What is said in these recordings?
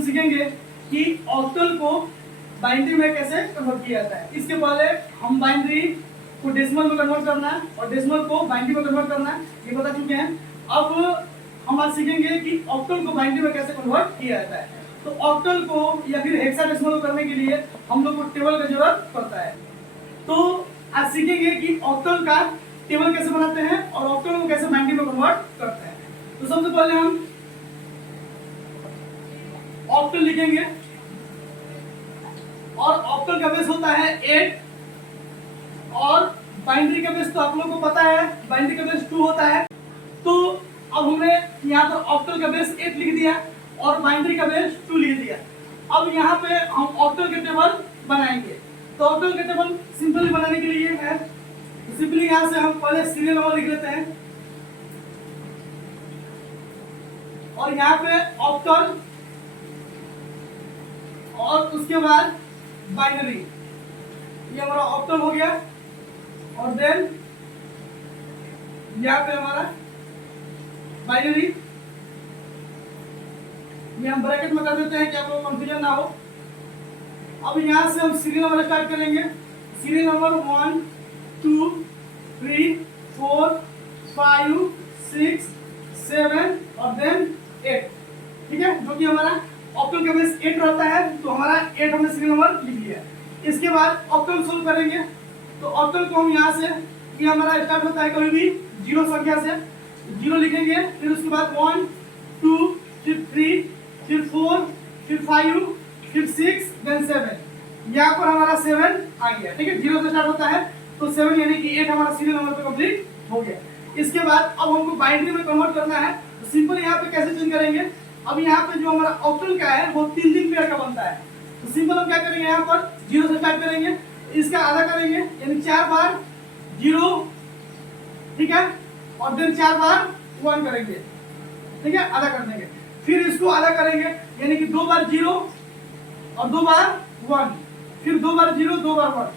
हम सीखेंगे कि ऑक्टल को बाइनरी में कैसे कन्वर्ट किया जाता है। इसके पहले हम बाइनरी को डेसिमल में कन्वर्ट करना है और डेसिमल को बाइनरी में कन्वर्ट करना है, ये बता चुके हैं। अब हम आज सीखेंगे कि ऑक्टल को बाइनरी में कैसे कन्वर्ट किया जाता है। तो ऑक्टल को या फिर हेक्साडेसिमल को करने के लिए हम लोग को टेबल की जरूरत पड़ता है। तो आज सीखेंगे कि ऑक्टल का टेबल कैसे बनाते हैं और ऑक्टल को कैसे बाइनरी में कन्वर्ट करते हैं। तो सबसे पहले हम ऑक्टल लिखेंगे और ऑक्टल का बेस होता है 8 और बाइनरी का बेस तो आप लोगों को पता है, बाइनरी का बेस 2 होता है। तो अब हमने यहाँ पर ऑक्टल का बेस 8 लिख दिया और बाइनरी का बेस 2 लिख दिया। अब यहाँ पे हम ऑक्टल के टेबल बनाएंगे। तो ऑक्टल के टेबल सिंपली बनाने के लिए है, सिंपली यहाँ से हम पहले सीरियल नंबर लिख लेते हैं और यहाँ पे ऑक्टल और उसके बाद बाइनरी, ये हमारा ऑक्टल हो गया। और देन यहाँ पे हमारा बाइनरी, ये हम ब्रैकेट में कर देते हैं कि आप लोगों को कंफ्यूजन ना हो। अब यहाँ से हम सीरियल नंबर स्टार्ट करेंगे। सीरियल नंबर 1 2 3 4 5 6 7 और देन 8, ठीक है, जो कि हमारा ऑक्टल का बेस 8 रहता है। तो हमारा 8 हमने सीरियल नंबर लिख लिया। इसके बाद ऑक्टल सोल्व करेंगे। तो ऑक्टल को हम यहाँ से, ये हमारा स्टार्ट होता है कभी भी 0 संख्या से, 0 लिखेंगे, फिर उसके बाद 1 2 फिर 3 फिर 4 फिर 5 फिर 6 देन 7। यहाँ पर हमारा 7 आ गया, ठीक है, 0 से स्टार्ट होता है। तो 7 यानी कि 8 हमारा सीरियल नंबर पे कंप्लीट हो गया। इसके बाद अब हमको बाइनरी में कन्वर्ट करना है। तो सिंपल यहाँ पे कैसे चेंज करेंगे, अब यहाँ पे जो हमारा ऑक्टल का है वो 3 पेयर का बनता है। तो सिंपल हम क्या करेंगे, यहाँ पर 0 से स्टार्ट करेंगे, इसका आधा करेंगे यानी 4 बार 0, ठीक है, और देन 4 बार 1 करेंगे, ठीक है, आधा कर देंगे। फिर इसको आधा करेंगे यानी कि 2 बार 0 और 2 बार 1, फिर 2 बार 0 2 बार 1।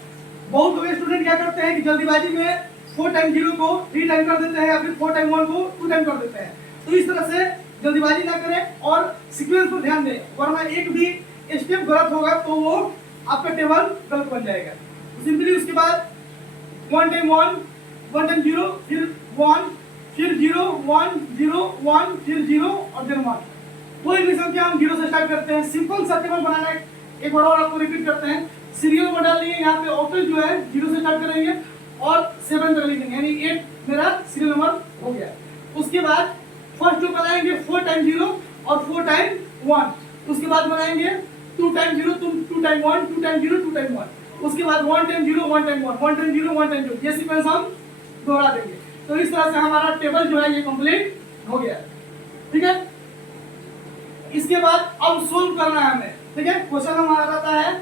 बहुत लोग स्टूडेंट क्या करते हैं कि जल्दीबाजी में 4 टाइम 0 को 3 टाइम कर देते हैं या फिर 4 टाइम 1 को 2 टाइम कर देते हैं। तो इस तरह से जल्दीबाजी ना करें और सीक्वेंस पर ध्यान दें, वरना एक भी स्टेप गलत होगा तो वो आपका टेबल गलत बन जाएगा। तो सिंपली उसके बाद 1 टाइम 1 1 टाइम 0 फिर 1 फिर 0 1 0 1 फिर 0 और फिर 1। कोई भी संख्या हम 0 से स्टार्ट करते हैं। सिंपल सा टेबल बनाना है, एक बार और आपको रिपीट करते हैं। सीरियल नंबर डाल लिए, यहाँ पे ऑक्टल जो है 0 से स्टार्ट करेंगे और 7 तक लिखेंगे यानी 8 मेरा सीरियल नंबर हो गया। उसके बाद फर्स्ट जो बनाएंगे 4 टाइम 0 और 4 टाइम 1। उसके बाद बनाएंगे 2 टाइम 0 2 टाइम 1 2 टाइम 0 2 टाइम 1। उसके बाद 1 टाइम 0 1 टाइम 1 1 टाइम 0 1 टाइम 0। ये सीक्वेंस हम दोहरा देंगे। तो इस तरह से हमारा टेबल जो है ये कंप्लीट हो गया, ठीक है। इसके बाद अब सोल्व करना है हमें, ठीक है। क्वेश्चन हमारा आता है,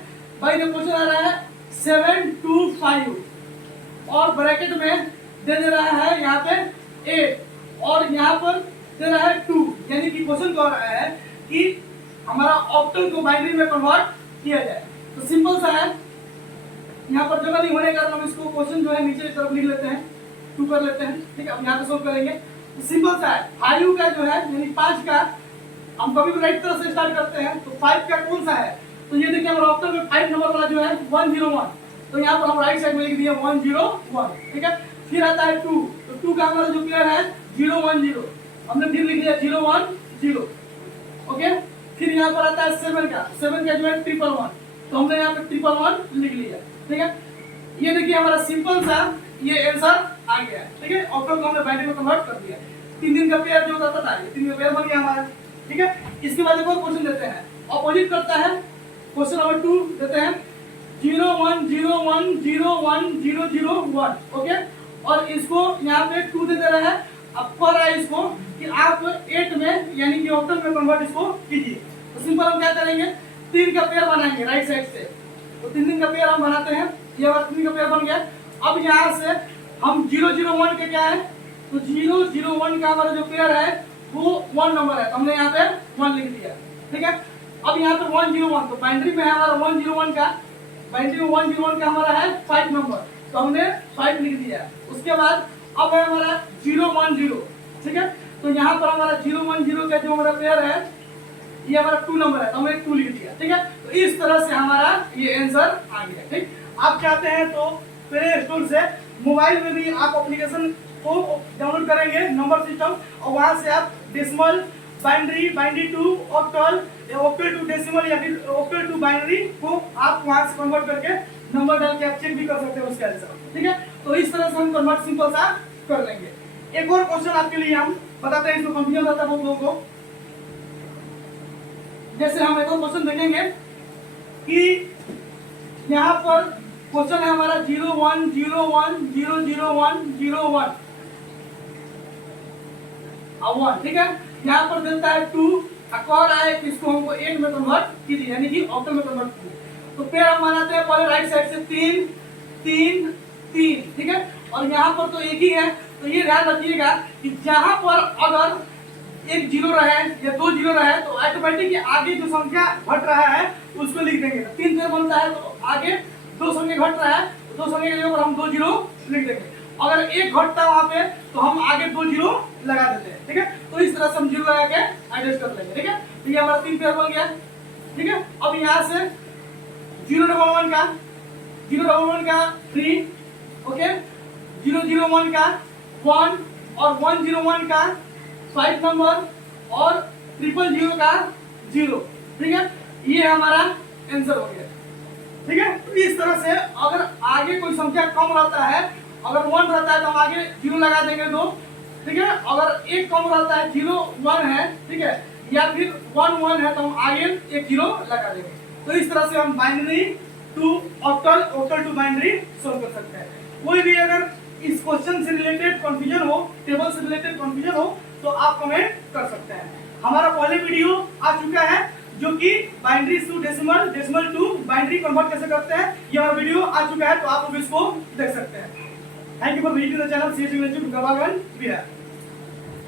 भाई जो क्वेश्चन आ रहा है 7 2 5 और ब्रैकेट में दे रहा है यहाँ पे 8 और यहाँ पर दे रहा है 2, यानी कि क्वेश्चन कह रहा है कि हमारा ऑक्टल को बाइनरी में कन्वर्ट किया जाए। तो सिंपल सा है, यहाँ पर जगह नहीं होने के कारण हम इसको क्वेश्चन जो है नीचे की तरफ लिख लेते हैं, 2 कर लेते हैं, ठीक है। अब यहाँ पे सोल्व करेंगे। तो सिंपल सा है, 5 का जो है यानी 5 का हम कभी भी राइट तरफ से स्टार्ट करते हैं। तो 5 का कौन सा है, तो ये देखिए हमारा ऑक्टल में 5 नंबर वाला जो है 101, तो यहाँ पर हम राइट साइड में लिख दिए 101, ठीक है। फिर आता है 2, तो 2 का हमारा जो पेयर है 010, हमने फिर लिख दिया 010, ओके। फिर यहाँ पर आता है 7 का, 7 का जो है 111, तो हमने यहाँ पे 111 लिख लिया, ठीक है। ये देखिए हमारा सिंपल सा ये आंसर आ गया, ठीक है। ऑक्टल को हमने बाइनरी में कन्वर्ट कर दिया। 3 का पेयर जो होता था, 3 का पेयर बन गया हमारा, ठीक है। इसके बाद एक और क्वेश्चन देते हैं, ऑपोजिट करता है। क्वेश्चन नंबर 2 देते हैं 0 1 0 1 0 1 0 0 1, ओके। और इसको यहाँ पे 2 दे रहा है। अब कह रहा है इसको कि आप 8 में यानी कि ऑक्टल में कन्वर्ट इसको कीजिए। तो सिंपल हम क्या करेंगे, 3 का पेयर बनाएंगे राइट साइड से। तो 3 का पेयर हम बनाते हैं, ये हमारा 3 का पेयर बन गया। अब यहाँ से हम 0 0 1 के क्या है, तो 0 0 1 का हमारा जो पेयर है वो 1 नंबर है, तो हमने यहाँ पे 1 लिख दिया, ठीक है। अब यहाँ पे 101, तो बाइनरी में है हमारा 101 का, बाइनरी में 101 का हमारा है 5 नंबर, तो हमने 5 लिख दिया। उसके बाद अब है हमारा 010, ठीक है। तो यहाँ पर हमारा 010 का जो हमारा पेयर है ये हमारा 2 नंबर है तो हमने 2 लिख दिया, ठीक है। तो इस तरह से हमारा ये आंसर आ गया, ठीक। आप चाहते हैं तो प्ले स्टोर से मोबाइल में भी आप एप्लीकेशन को डाउनलोड करेंगे नंबर सिस्टम, और वहां से आप decimal, binary, binary to octal, octal to decimal या फिर ऑक्टल टू बाइनरी को आप वहां से कन्वर्ट करके नंबर डाल के आप चेक भी कर सकते हैं उसके आंसर, ठीक है। तो इस तरह से हम कन्वर्ट सिंपल सा कर लेंगे। एक और क्वेश्चन आपके लिए हम बताते हैं, इसमें कंफ्यूजन रहता है बहुत लोगों को। जैसे हम एक और क्वेश्चन देखेंगे कि यहाँ पर क्वेश्चन है हमारा 0 1 0 1 0 0 1 0 1 1, ठीक है। यहाँ पर देता है 2, कह रहा है कि इसको हमको 8 में कन्वर्ट कीजिए, यानी कि ऑक्टल में कन्वर्ट कीजिए। तो फिर हम बनाते हैं पहले राइट साइड से 3 3 3, ठीक है। और यहाँ पर तो एक ही है, तो ये ध्यान रखिएगा कि जहां पर अगर एक 0 रहे या 2 0 रहे तो ऑटोमेटिक आगे जो संख्या घट रहा है उसको लिख देंगे। 3 फिर बनता है तो आगे 2 संख्या घट रहा है तो 2 संख्या के जगह पर हम 2 0 लिख देंगे। अगर एक घटता है वहां पे तो हम आगे 2 0 लगा देते हैं, ठीक है। तो इस तरह से हम 0 लगा के एडजस्ट कर लेंगे, ठीक है। तो ये हमारा 3 पेयर बन गया, ठीक है। अब यहाँ से 0 1 1 का 3, ओके, 0 0 1 का 1 और 1 0 1 का 5 नंबर और 0 0 का 0, ठीक है। ये हमारा आंसर हो गया, ठीक है। तो इस तरह से अगर आगे कोई संख्या कम रहता है, अगर 1 रहता है तो हम आगे 0 लगा देंगे 2, ठीक है। अगर एक कम रहता है 0 1 है, ठीक है, या फिर 1 1 है तो हम आगे एक 0 लगा देंगे। तो इस तरह से हम binary to octal, octal to binary solve कर सकते हैं। कोई भी अगर इस क्वेश्चन से रिलेटेड कंफ्यूजन हो, टेबल से रिलेटेड कंफ्यूजन हो तो आप कमेंट कर सकते हैं। हमारा पहले वीडियो आ चुका है जो कि binary to decimal, decimal to binary convert कैसे करते हैं, यह वीडियो आ चुका है, तो आप इसको देख सकते हैं। Thank you for visiting the channel CSU Bihar.